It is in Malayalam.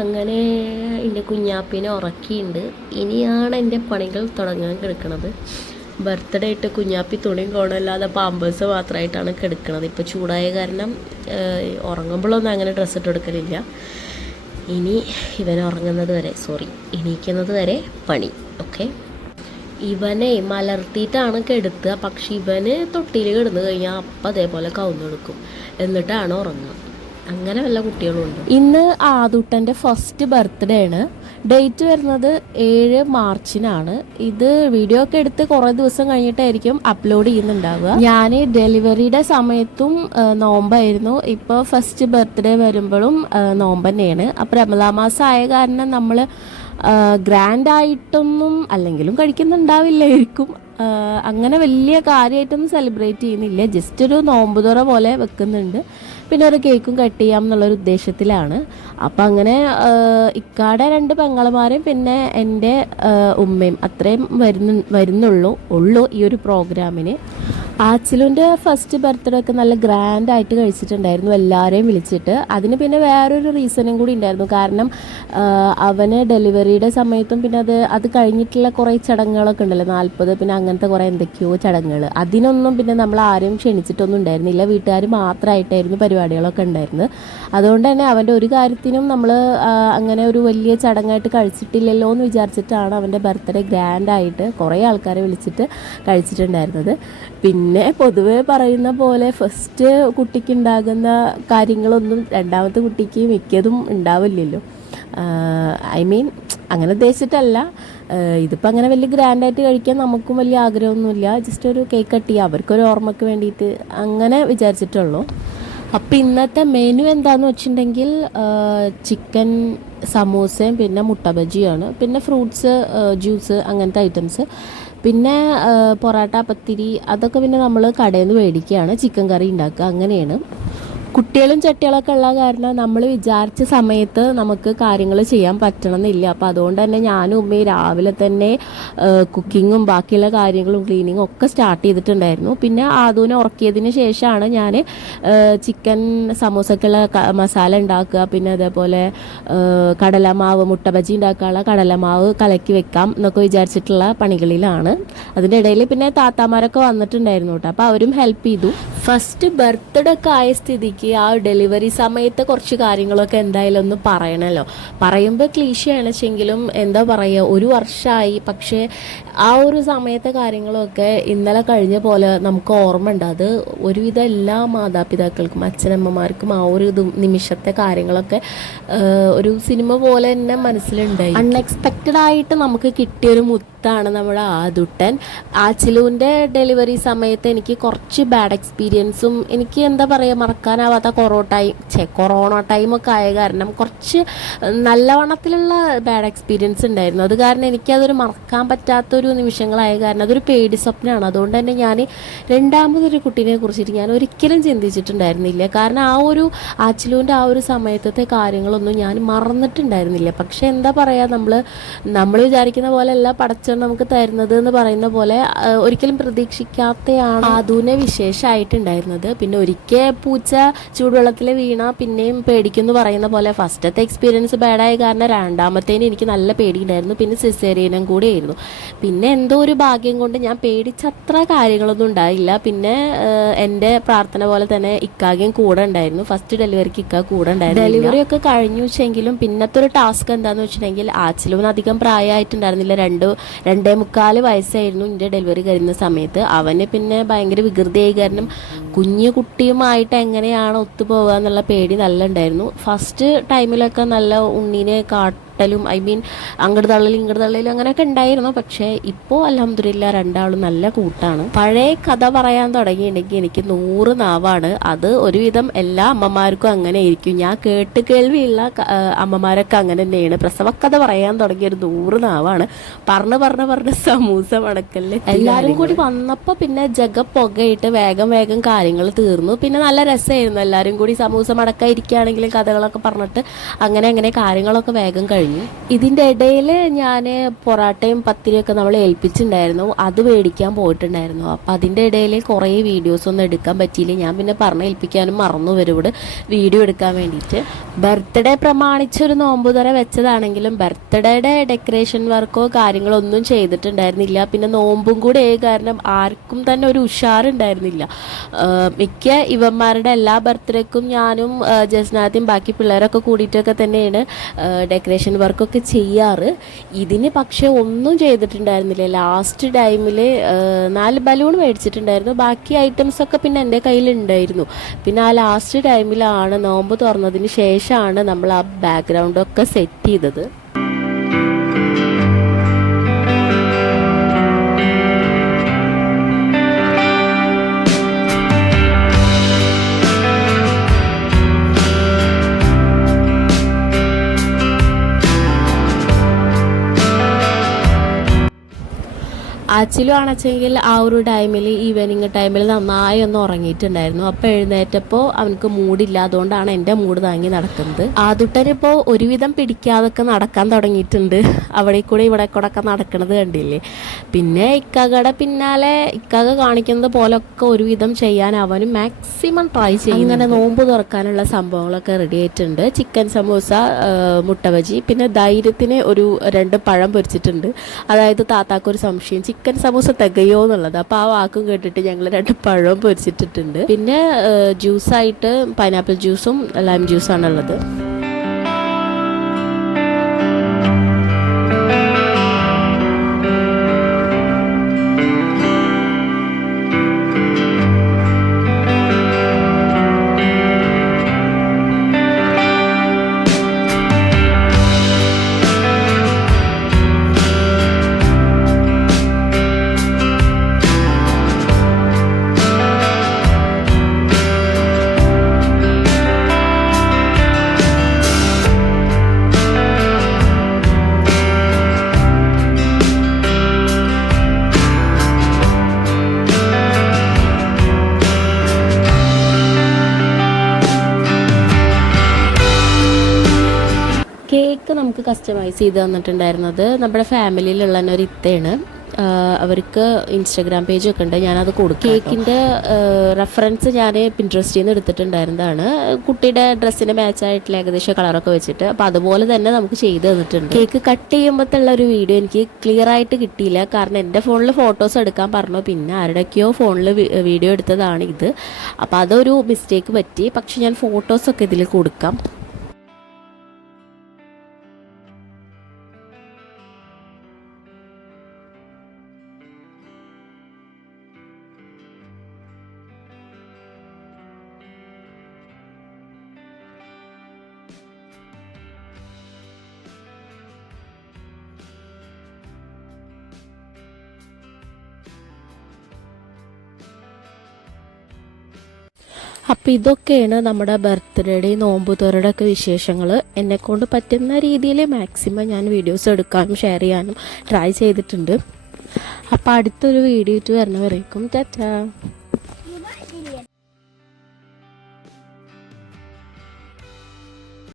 അങ്ങനെ എൻ്റെ കുഞ്ഞാപ്പിനെ ഉറക്കിയിട്ടുണ്ട്. ഇനിയാണ് എൻ്റെ പണികൾ തുടങ്ങാൻ കിടക്കുന്നത്. ബർത്ത്ഡേ ആയിട്ട് കുഞ്ഞാപ്പി തുണിയും കോണല്ലാതെ പാമ്പേഴ്സ് മാത്രമായിട്ടാണ് കിടക്കുന്നത്. ഇപ്പോൾ ചൂടായ കാരണം ഉറങ്ങുമ്പോഴൊന്നും അങ്ങനെ ഡ്രസ്സ് ഇട്ട് കൊടുക്കലില്ല. ഇനി ഇവൻ ഉറങ്ങുന്നത് വരെ എണീക്കുന്നത് വരെ പണി. ഓക്കെ, ഇവനെ മലർത്തിയിട്ടാണ് കെടുത്തുക. പക്ഷെ ഇവന് തൊട്ടിയിൽ കിടന്നു കഴിഞ്ഞാൽ അപ്പം അതേപോലെ കവുന്നെടുക്കും, എന്നിട്ടാണ് ഉറങ്ങുക. അങ്ങനെ വല്ല കുട്ടികളുണ്ട്. ഇന്ന് ആദുട്ടൻ്റെ ഫസ്റ്റ് ബർത്ത്ഡേ ആണ്. ഡേറ്റ് വരുന്നത് 7 മാർച്ചിനാണ്. ഇത് വീഡിയോ ഒക്കെ എടുത്ത് കുറേ ദിവസം കഴിഞ്ഞിട്ടായിരിക്കും അപ്ലോഡ് ചെയ്യുന്നുണ്ടാവുക. ഞാൻ ഡെലിവറിയുടെ സമയത്തും നോമ്പായിരുന്നു. ഇപ്പോൾ ഫസ്റ്റ് ബർത്ത്ഡേ വരുമ്പോഴും നോമ്പ് തന്നെയാണ്. അപ്പോൾ റമദാൻ മാസം ആയ കാരണം നമ്മൾ ഗ്രാൻഡായിട്ടൊന്നും അല്ലെങ്കിലും കഴിക്കുന്നുണ്ടാവില്ലായിരിക്കും. അങ്ങനെ വലിയ കാര്യമായിട്ടൊന്നും സെലിബ്രേറ്റ് ചെയ്യുന്നില്ല. ജസ്റ്റ് ഒരു നോമ്പ് തുറ പോലെ വെക്കുന്നുണ്ട്. പിന്നെ ഒരു കേക്കും കട്ട് ചെയ്യാം എന്നുള്ളൊരു ഉദ്ദേശത്തിലാണ്. അപ്പം അങ്ങനെ ഇക്കാടെ 2 പെങ്ങളമാരും പിന്നെ എൻ്റെ ഉമ്മയും അത്രയും വരുന്നുള്ളൂ ഈ ഒരു പ്രോഗ്രാമിന്. ആച്ചിലുൻ്റെ ഫസ്റ്റ് ബർത്ത്ഡേ ഒക്കെ നല്ല ഗ്രാൻഡായിട്ട് കഴിച്ചിട്ടുണ്ടായിരുന്നു, എല്ലാവരെയും വിളിച്ചിട്ട്. അതിന് പിന്നെ വേറൊരു റീസണും കൂടി ഉണ്ടായിരുന്നു. കാരണം അവന് ഡെലിവറിയുടെ സമയത്തും പിന്നെ അത് കഴിഞ്ഞിട്ടുള്ള കുറേ ചടങ്ങുകളൊക്കെ ഉണ്ടല്ലോ, 40, പിന്നെ അങ്ങനത്തെ കുറേ എന്തൊക്കെയോ ചടങ്ങുകൾ. അതിനൊന്നും പിന്നെ നമ്മൾ ആരെയും ക്ഷണിച്ചിട്ടൊന്നും ഉണ്ടായിരുന്നില്ല. വീട്ടുകാർ മാത്രമായിട്ടായിരുന്നു പരിപാടികളൊക്കെ ഉണ്ടായിരുന്നത്. അതുകൊണ്ട് തന്നെ അവൻ്റെ ഒരു കാര്യത്തിനും നമ്മൾ അങ്ങനെ ഒരു വലിയ ചടങ്ങായിട്ട് കഴിച്ചിട്ടില്ലല്ലോ എന്ന് വിചാരിച്ചിട്ടാണ് അവൻ്റെ ബർത്ത്ഡേ ഗ്രാൻഡായിട്ട് കുറേ ആൾക്കാരെ വിളിച്ചിട്ട് കഴിച്ചിട്ടുണ്ടായിരുന്നത്. പിന്നെ പൊതുവെ പറയുന്ന പോലെ ഫസ്റ്റ് കുട്ടിക്ക് ഉണ്ടാകുന്ന കാര്യങ്ങളൊന്നും രണ്ടാമത്തെ കുട്ടിക്ക് മിക്കതും ഉണ്ടാവില്ലല്ലോ. അങ്ങനെ ഉദ്ദേശിച്ചിട്ടല്ല. ഇതിപ്പോൾ അങ്ങനെ വലിയ ഗ്രാൻഡായിട്ട് കഴിക്കാൻ നമുക്കും വലിയ ആഗ്രഹമൊന്നുമില്ല. ജസ്റ്റ് ഒരു കേക്ക് കട്ട് ചെയ്യുക, അവർക്കൊരു ഓർമ്മയ്ക്ക് വേണ്ടിയിട്ട് അങ്ങനെ വിചാരിച്ചിട്ടുള്ളൂ. അപ്പോൾ ഇന്നത്തെ മെനു എന്താണെന്ന് വെച്ചിട്ടുണ്ടെങ്കിൽ ചിക്കൻ സമൂസയും പിന്നെ മുട്ട ബജിയാണ്, പിന്നെ ഫ്രൂട്ട്സ്, ജ്യൂസ്, അങ്ങനത്തെ ഐറ്റംസ്. പിന്നെ പൊറോട്ട, പത്തിരി, അതൊക്കെ പിന്നെ നമ്മൾ കടയിൽ നിന്ന് മേടിക്കുകയാണ്. ചിക്കൻ കറി ഉണ്ടാക്കുക, അങ്ങനെയാണ്. കുട്ടികളും ചട്ടികളൊക്കെ ഉള്ള കാരണം നമ്മൾ വിചാരിച്ച സമയത്ത് നമുക്ക് കാര്യങ്ങൾ ചെയ്യാൻ പറ്റണമെന്നില്ല. അപ്പോൾ അതുകൊണ്ട് തന്നെ ഞാനും ഉമ്മയും രാവിലെ തന്നെ കുക്കിങ്ങും ബാക്കിയുള്ള കാര്യങ്ങളും ക്ലീനിങ്ങും ഒക്കെ സ്റ്റാർട്ട് ചെയ്തിട്ടുണ്ടായിരുന്നു. പിന്നെ ആദൂനെ ഉറക്കിയതിന് ശേഷമാണ് ഞാൻ ചിക്കൻ സമൂസക്കുള്ള മസാല ഉണ്ടാക്കുക, പിന്നെ അതേപോലെ കടലമാവ്, മുട്ട ബജി ഉണ്ടാക്കാനുള്ള കടലമാവ് കലക്കി വെക്കാം എന്നൊക്കെ വിചാരിച്ചിട്ടുള്ള പണികളിലാണ്. അതിൻ്റെ ഇടയിൽ പിന്നെ താത്താമാരൊക്കെ വന്നിട്ടുണ്ടായിരുന്നു കേട്ടോ. അപ്പോൾ അവരും ഹെൽപ്പ് ചെയ്തു. ഫസ്റ്റ് ബർത്ത്ഡേ ഒക്കെ ആയ സ്ഥിതിക്ക് ആ ഡെലിവറി സമയത്ത് കുറച്ച് കാര്യങ്ങളൊക്കെ എന്തായാലും ഒന്ന് പറയണമല്ലോ. പറയുമ്പോൾ ക്ലീശയാണ് വെച്ചെങ്കിലും എന്താ പറയുക, 1 വർഷമായി. പക്ഷേ ആ ഒരു സമയത്തെ കാര്യങ്ങളൊക്കെ ഇന്നലെ കഴിഞ്ഞ പോലെ നമുക്ക് ഓർമ്മ ഉണ്ട്. അത് ഒരുവിധം എല്ലാ മാതാപിതാക്കൾക്കും, അച്ഛനമ്മമാർക്കും ആ ഒരു നിമിഷത്തെ കാര്യങ്ങളൊക്കെ ഒരു സിനിമ പോലെ തന്നെ മനസ്സിലുണ്ടായി. അൺഎക്സ്പെക്റ്റഡ് ആയിട്ട് നമുക്ക് കിട്ടിയൊരു മുത്താണ് നമ്മുടെ ആദുട്ടൻ. ആച്ചിലുവിൻ്റെ ഡെലിവറി സമയത്ത് എനിക്ക് കുറച്ച് ബാഡ് എക്സ്പീരിയൻസും എനിക്ക് എന്താ പറയുക മറക്കാനാവാത്ത കൊറോണ ടൈമൊക്കെ ആയ കാരണം കുറച്ച് നല്ലവണ്ണത്തിലുള്ള ബാഡ് എക്സ്പീരിയൻസ് ഉണ്ടായിരുന്നു. അത് കാരണം എനിക്കതൊരു മറക്കാൻ പറ്റാത്തൊരു നിമിഷങ്ങളായ കാരണം അതൊരു പേടി സ്വപ്നമാണ്. അതുകൊണ്ട് തന്നെ ഞാൻ രണ്ടാമതൊരു കുട്ടീനെ കുറിച്ചിട്ട് ഞാൻ ഒരിക്കലും ചിന്തിച്ചിട്ടുണ്ടായിരുന്നില്ല. കാരണം ആ ഒരു ആച്ചിലുവിൻ്റെ ആ ഒരു സമയത്തത്തെ കാര്യങ്ങളൊന്നും ഞാൻ മറന്നിട്ടുണ്ടായിരുന്നില്ല. പക്ഷെ എന്താ പറയുക, നമ്മൾ വിചാരിക്കുന്ന പോലെയല്ല പടച്ചോൻ നമുക്ക് തരുന്നത് എന്ന് പറയുന്ന പോലെ ഒരിക്കലും പ്രതീക്ഷിക്കാത്തയാണ് ആദൂനെ വിശേഷമായിട്ടുണ്ടായിരുന്നത്. പിന്നെ ഒരിക്കൽ പൂച്ച ചൂടുവെള്ളത്തിൽ വീണ പിന്നെയും പേടിക്കുമെന്ന് പറയുന്ന പോലെ ഫസ്റ്റത്തെ എക്സ്പീരിയൻസ് ബാഡായ കാരണം രണ്ടാമത്തേന് എനിക്ക് നല്ല പേടിയുണ്ടായിരുന്നു. പിന്നെ സിസേറിയനും കൂടെ ആയിരുന്നു. പിന്നെ എന്തോ ഒരു ഭാഗ്യം കൊണ്ട് ഞാൻ പേടിച്ചത്ര കാര്യങ്ങളൊന്നും ഉണ്ടായില്ല. പിന്നെ എൻ്റെ പ്രാർത്ഥന പോലെ തന്നെ ഇക്കാകെയും കൂടെ ഉണ്ടായിരുന്നു. ഫസ്റ്റ് ഡെലിവറിക്ക് ഇക്ക കൂടെ ഉണ്ടായിരുന്നു. ഡെലിവറി ഒക്കെ കഴിഞ്ഞു വെച്ചെങ്കിലും പിന്നത്തെ ഒരു ടാസ്ക് എന്താണെന്ന് വെച്ചിട്ടുണ്ടെങ്കിൽ ആച്ചിലും അധികം പ്രായമായിട്ടുണ്ടായിരുന്നില്ല. 2.25 വയസ്സായിരുന്നു എൻ്റെ ഡെലിവറി കഴിയുന്ന സമയത്ത്. അവന് പിന്നെ ഭയങ്കര വികൃതിയായി കാരണം കുഞ്ഞു കുട്ടിയുമായിട്ട് എങ്ങനെയാണ് ഒത്തുപോകുക എന്നുള്ള പേടി നല്ല ഉണ്ടായിരുന്നു. ഫസ്റ്റ് ടൈമിലൊക്കെ നല്ല ഉണ്ണീനെ കാട്ടലും അങ്ങോട്ട് തള്ളലും അങ്ങനെയൊക്കെ ഉണ്ടായിരുന്നു. പക്ഷേ ഇപ്പോൾ അൽഹംദുലില്ലാ രണ്ടാളും നല്ല കൂട്ടാണ്. പഴയ കഥ പറയാൻ തുടങ്ങിയിട്ടുണ്ടെങ്കിൽ എനിക്ക് 100 നാവാണ്. അത് ഒരുവിധം എല്ലാ അമ്മമാർക്കും അങ്ങനെ ആയിരിക്കും. ഞാൻ കേൾവിയുള്ള അമ്മമാരൊക്കെ അങ്ങനെ തന്നെയാണ്. പ്രസവക്കഥ പറയാൻ തുടങ്ങിയ ഒരു 100 നാവാണ്. പറഞ്ഞ് സമൂസ മടക്കല് എല്ലാവരും കൂടി വന്നപ്പോൾ പിന്നെ പുകയിട്ട് വേഗം കാര്യങ്ങൾ തീർന്നു. പിന്നെ നല്ല രസമായിരുന്നു. എല്ലാവരും കൂടി സമൂസ മടക്കാൻ ഇരിക്കുകയാണെങ്കിലും കഥകളൊക്കെ പറഞ്ഞിട്ട് അങ്ങനെ കാര്യങ്ങളൊക്കെ വേഗം കഴിഞ്ഞു. തുടങ്ങി. ഇതിൻ്റെ ഇടയിൽ ഞാൻ പൊറാട്ടയും പത്തിരിയൊക്കെ നമ്മൾ ഏൽപ്പിച്ചിട്ടുണ്ടായിരുന്നു, അത് മേടിക്കാൻ പോയിട്ടുണ്ടായിരുന്നു. അപ്പോൾ അതിൻ്റെ ഇടയിൽ കുറേ വീഡിയോസൊന്നും എടുക്കാൻ പറ്റിയില്ല. ഞാൻ പിന്നെ ഏൽപ്പിക്കാനും മറന്നു വരും വീഡിയോ എടുക്കാൻ വേണ്ടിയിട്ട്. ബർത്ത്ഡേ പ്രമാണിച്ചൊരു നോമ്പുതുറ വെച്ചതാണെങ്കിലും ബർത്ത്ഡേയുടെ ഡെക്കറേഷൻ വർക്കോ കാര്യങ്ങളോ ഒന്നും ചെയ്തിട്ടുണ്ടായിരുന്നില്ല. പിന്നെ നോമ്പും കൂടെ കാരണം ആർക്കും തന്നെ ഒരു ഉഷാറുണ്ടായിരുന്നില്ല. മിക്ക ഇവന്മാരുടെ എല്ലാ ബർത്ത്ഡേക്കും ഞാനും ജസ്നാദ്യം ബാക്കി പിള്ളേരൊക്കെ കൂടിയിട്ടൊക്കെ തന്നെയാണ് ഡെക്കറേഷൻ വർക്കൊക്കെ ചെയ്യാറ്. ഇതിന് പക്ഷേ ഒന്നും ചെയ്തിട്ടുണ്ടായിരുന്നില്ല. ലാസ്റ്റ് ടൈമിൽ 4 ബലൂൺ മേടിച്ചിട്ടുണ്ടായിരുന്നു, ബാക്കി ഐറ്റംസൊക്കെ പിന്നെ എൻ്റെ കയ്യിലുണ്ടായിരുന്നു. പിന്നെ ആ ലാസ്റ്റ് ടൈമിലാണ്, നോമ്പ് തുറന്നതിന് ശേഷമാണ് നമ്മൾ ആ ബാക്ക്ഗ്രൗണ്ടൊക്കെ സെറ്റ് ചെയ്തത്. ആച്ചിലും ആണെച്ചെങ്കിൽ ആ ഒരു ടൈമിൽ ഈവനിങ് ടൈമിൽ നന്നായി ഒന്ന് ഉറങ്ങിയിട്ടുണ്ടായിരുന്നു. അപ്പോൾ എഴുന്നേറ്റപ്പോൾ അവനക്ക് മൂടില്ല, അതുകൊണ്ടാണ് എൻ്റെ മൂഡ് താങ്ങി നടക്കുന്നത്. ആദുട്ടനിപ്പോൾ ഒരുവിധം പിടിക്കാതൊക്കെ നടക്കാൻ തുടങ്ങിയിട്ടുണ്ട്. അവിടെ കൂടെ ഇവിടെ കൂടെ ഒക്കെ നടക്കുന്നത് കണ്ടില്ലേ. പിന്നെ ഇക്കാകയുടെ പിന്നാലെ ഇക്കാക കാണിക്കുന്നത് പോലൊക്കെ ഒരുവിധം ചെയ്യാൻ അവനും മാക്സിമം ട്രൈ ചെയ്യും. അങ്ങനെ നോമ്പ് തുറക്കാനുള്ള സംഭവങ്ങളൊക്കെ റെഡി ആയിട്ടുണ്ട്. ചിക്കൻ സമൂസ, മുട്ട ബജി, പിന്നെ ധൈര്യത്തിന് ഒരു 2 പഴം പൊരിച്ചിട്ടുണ്ട്. അതായത് താത്താക്കൊരു സംശയം ചിക്കൻ സമൂസ തികയോ എന്നുള്ളത്. അപ്പോൾ ആ വാക്കും കേട്ടിട്ട് ഞങ്ങൾ 2 പഴവും പൊരിച്ചിട്ടിട്ടുണ്ട്. പിന്നെ ജ്യൂസായിട്ട് പൈനാപ്പിൾ ജ്യൂസും ലൈം ജ്യൂസാണുള്ളത്. കേക്ക് നമുക്ക് കസ്റ്റമൈസ് ചെയ്ത് തന്നിട്ടുണ്ടായിരുന്നത് നമ്മുടെ ഫാമിലിയിലുള്ള ഒരു ഇത്തയാണ്. അവർക്ക് ഇൻസ്റ്റാഗ്രാം പേജൊക്കെ ഉണ്ട്, ഞാനത് കൊടുക്കും. കേക്കിൻ്റെ റെഫറൻസ് ഞാൻ പിൻട്രസ്റ്റിൽ നിന്ന് എടുത്തിട്ടുണ്ടായിരുന്നതാണ്. കുട്ടിയുടെ ഡ്രസ്സിന് മാച്ചായിട്ടുള്ള ഏകദേശം കളറൊക്കെ വെച്ചിട്ട്. അപ്പോൾ അതുപോലെ തന്നെ നമുക്ക് ചെയ്ത് തന്നിട്ടുണ്ട്. കേക്ക് കട്ട് ചെയ്യുമ്പോഴത്തുള്ള ഒരു വീഡിയോ എനിക്ക് ക്ലിയർ ആയിട്ട് കിട്ടിയില്ല, കാരണം എൻ്റെ ഫോണിൽ ഫോട്ടോസ് എടുക്കാൻ പറഞ്ഞു, പിന്നെ ആരുടെയൊക്കെയോ ഫോണിൽ വീഡിയോ എടുത്തതാണ് ഇത്. അപ്പോൾ അതൊരു മിസ്റ്റേക്ക് പറ്റി. പക്ഷെ ഞാൻ ഫോട്ടോസൊക്കെ ഇതിൽ കൊടുക്കാം. അപ്പോൾ ഇതൊക്കെയാണ് നമ്മുടെ ബർത്ത്ഡേയുടെയും നോമ്പുതുറയുടെ ഒക്കെ വിശേഷങ്ങൾ. എന്നെക്കൊണ്ട് പറ്റുന്ന രീതിയിൽ മാക്സിമം ഞാൻ വീഡിയോസ് എടുക്കാനും ഷെയർ ചെയ്യാനും ട്രൈ ചെയ്തിട്ടുണ്ട്. അപ്പോൾ അടുത്തൊരു വീഡിയോ വരുന്നവരേക്കും ടാറ്റാ.